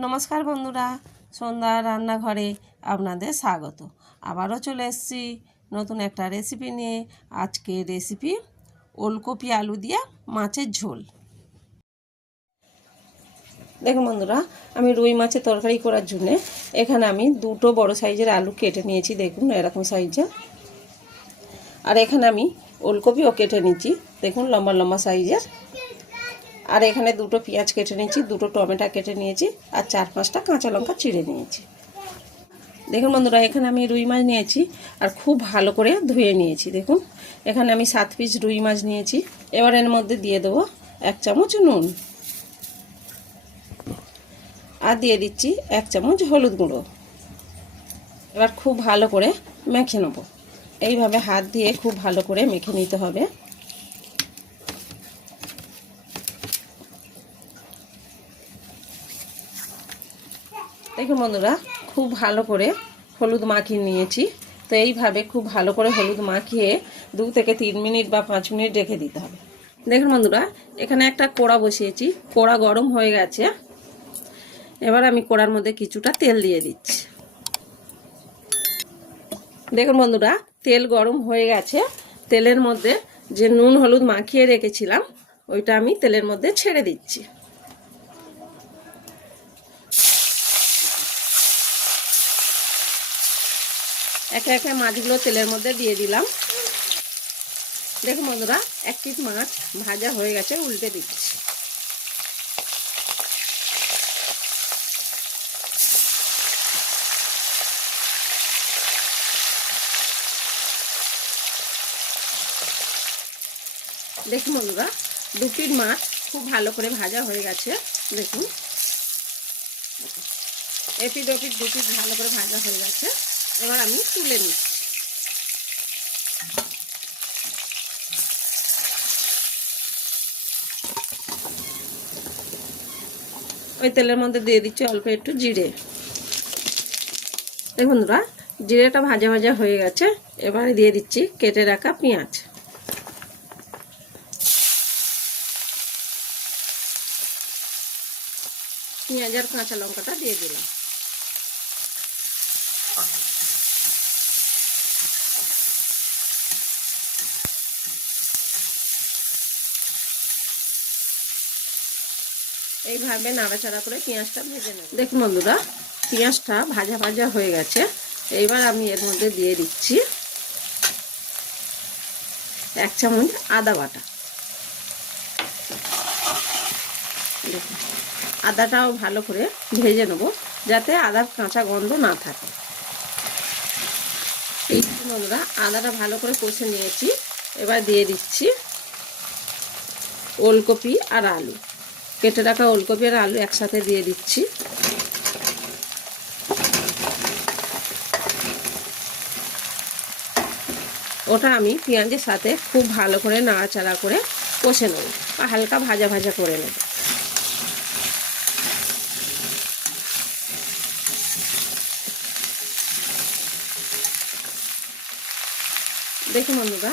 নমস্কার বন্ধুরা, সন্ধ্যা রান্নাঘরে আপনাদের স্বাগত। আবারও চলে এসেছি নতুন একটা রেসিপি নিয়ে। আজকে রেসিপি ওলকপি আলু দিয়ে মাছের ঝোল। দেখুন বন্ধুরা, আমি রুই মাছের তরকারি করার জন্যে এখানে আমি দুটো বড় সাইজের আলু কেটে নিয়েছি। দেখুন এরকম সাইজের আর এখানে আমি ওলকপিও কেটে নিচ্ছি। দেখুন লম্বা লম্বা সাইজের। আর এখানে দুটো পেঁয়াজ কেটে নিয়েছি, দুটো টমেটো কেটে নিয়েছি, আর চার পাঁচটা কাঁচা লঙ্কা চিড়ে নিয়েছি। দেখুন বন্ধুরা, এখানে আমি রুই মাছ নিয়েছি আর খুব ভালো করে ধুয়ে নিয়েছি, দেখুন। এখানে আমি সাত পিস রুই মাছ নিয়েছি। এবার এর মধ্যে দিয়ে দেবো এক চামচ নুন। আর দিয়ে দিচ্ছি এক চামচ হলুদ গুঁড়ো। এবার খুব ভালো করে মেখে নেব। এইভাবে হাত দিয়ে খুব ভালো করে মেখে নিতে হবে। দেখুন বন্ধুরা, খুব ভালো করে হলুদ মাখিয়ে নিয়েছি। তো এইভাবে খুব ভালো করে হলুদ মাখিয়ে দু থেকে তিন মিনিট বা পাঁচ মিনিট রেখে দিতে হবে। দেখুন বন্ধুরা, এখানে একটা কোড়া বসিয়েছি। কোড়া গরম হয়ে গেছে। এবার আমি কোড়ার মধ্যে কিছুটা তেল দিয়ে দিচ্ছি। দেখুন বন্ধুরা, তেল গরম হয়ে গেছে। তেলের মধ্যে যে নুন হলুদ মাখিয়ে রেখেছিলাম, ওইটা আমি তেলের মধ্যে ছেড়ে দিচ্ছি। একে একে মাছগুলো তেলের মধ্যে দিয়ে দিলাম। দেখুন বন্ধুরা, এক পিস মাছ ভাজা হয়ে গেছে, উল্টে দিচ্ছি। দেখুন বন্ধুরা, দু পিস মাছ খুব ভালো করে ভাজা হয়ে গেছে, দেখুন। এপিড ওপিড দু পিস ভালো করে ভাজা হয়ে গেছে। এবার আমি তুলে নিচ্ছি। ওই তেলের মধ্যে দিয়ে দিচ্ছি অল্প একটু জিরে। দেখুন বন্ধুরা, জিরেটা ভাজা ভাজা হয়ে গেছে। এবারে দিয়ে দিচ্ছি কেটে রাখা পেঁয়াজ। পেঁয়াজ আর কাঁচা লঙ্কাটা দিয়ে দিলাম। এইভাবে নাড়াচাড়া করে পেঁয়াজটা ভেজে নেব। দেখুন বন্ধুরা, পেঁয়াজটা ভাজা ভাজা হয়ে গেছে। এইবার আমি এর মধ্যে দিয়ে দিচ্ছি এক চামচ আদা বাটা। দেখুন, আদাটাও ভালো করে ভেজে নেব যাতে আদার কাঁচা গন্ধ না থাকে। এই বন্ধুরা, আদাটা ভালো করে কষে নিয়েছি। এবার দিয়ে দিচ্ছি ওলকপি আর আলু। কেটে রাখা ওলকপি আর আলু একসাথে দিয়ে দিচ্ছি। ওটা আমি পেঁয়াজের সাথে খুব ভালো করে নাড়াচাড়া করে কষে নেব বা হালকা ভাজা ভাজা করে নেব। দেখুন বন্ধুরা,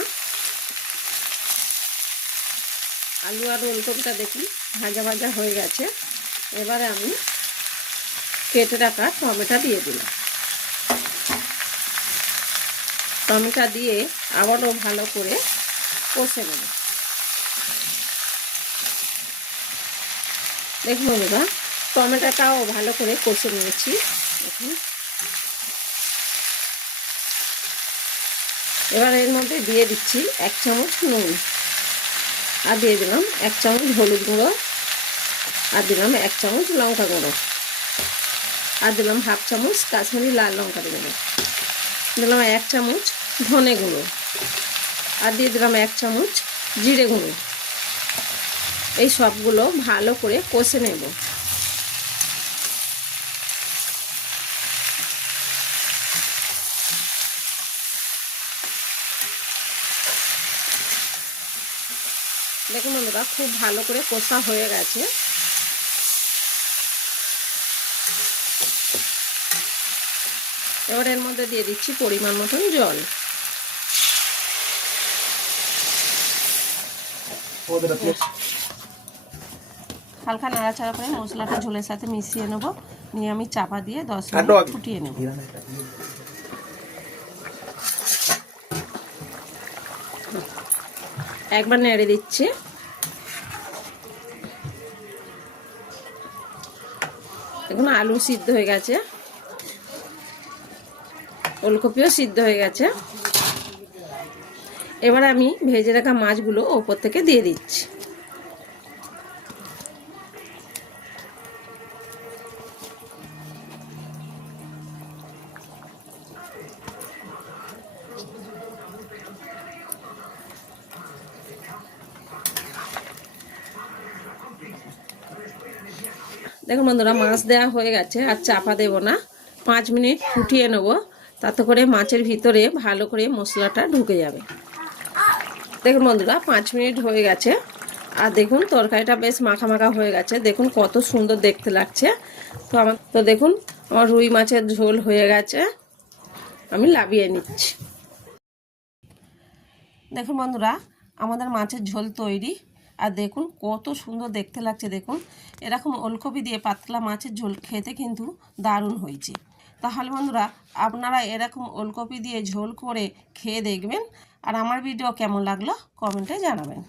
আলু আর ওলকপিটা দেখুন ভাজা ভাজা হয়ে গেছে। এবারে আমি কেটে রাখা টমেটো দিয়ে দিলাম। টমেটো দিয়ে আবারও ভালো করে কষে নেব। দেখুন বন্ধুরা, টমেটোটাও ভালো করে কষে নিয়েছি। দেখুন। এবার এর মধ্যে দিয়ে দিচ্ছি এক চামচ নুন। আর দিয়ে দিলাম এক চামচ হলুদ গুঁড়ো। আর দিলাম এক চামচ লঙ্কা গুঁড়ো। আর দিলাম হাফ চামচ কাশ্মীরি লাল লঙ্কা গুঁড়ো। দিলাম এক চামচ ধনে গুঁড়ো। আর দিয়ে দিলাম এক চামচ জিরে গুঁড়ো। এই সবগুলো ভালো করে কষে নেব। দেখুন বন্ধুরা খুব ভালো করে কষা হয়ে গেছে। এবার এর মধ্যে দিয়ে দিচ্ছি পরিমাণ মতন জল। হালকা নাড়াচাড়া করে মশলাটা ঝোলের সাথে মিশিয়ে নেব। নিয়ে আমি চাপা দিয়ে দশ মিনিট ফুটিয়ে নেব। একবার নেড়ে দিচ্ছি। দেখুন, আলু সিদ্ধ হয়ে গেছে। ওলকপিও সিদ্ধ হয়ে গেছে। এবার আমি ভেজে রাখা মাছগুলো ওপর থেকে দিয়ে দিচ্ছি। দেখুন বন্ধুরা, মাছ দেওয়া হয়ে গেছে, আর চাপা দেব না। পাঁচ মিনিট ফুটিয়ে নেব, তাতে করে মাছের ভিতরে ভালো করে মশলাটা ঢুকে যাবে। দেখুন বন্ধুরা, পাঁচ মিনিট হয়ে গেছে, আর দেখুন তরকারিটা বেশ মাখা মাখা হয়ে গেছে। দেখুন কত সুন্দর দেখতে লাগছে। তো আমার, তো দেখুন আমার রুই মাছের ঝোল হয়ে গেছে। আমি লাভিয়ে নিচ্ছি। দেখুন বন্ধুরা, আমাদের মাছের ঝোল তৈরি। আর দেখুন কত সুন্দর দেখতে লাগছে, দেখুন। এরকম ওলকপি দিয়ে পাতলা মাছের ঝোল খেতে কিন্তু দারুণ হয়েছে। তাহলে বন্ধুরা, আপনারা এরকম ওলকপি দিয়ে ঝোল করে খেয়ে দেখবেন। আর আমার ভিডিও কেমন লাগল, কমেন্টে জানাবেন।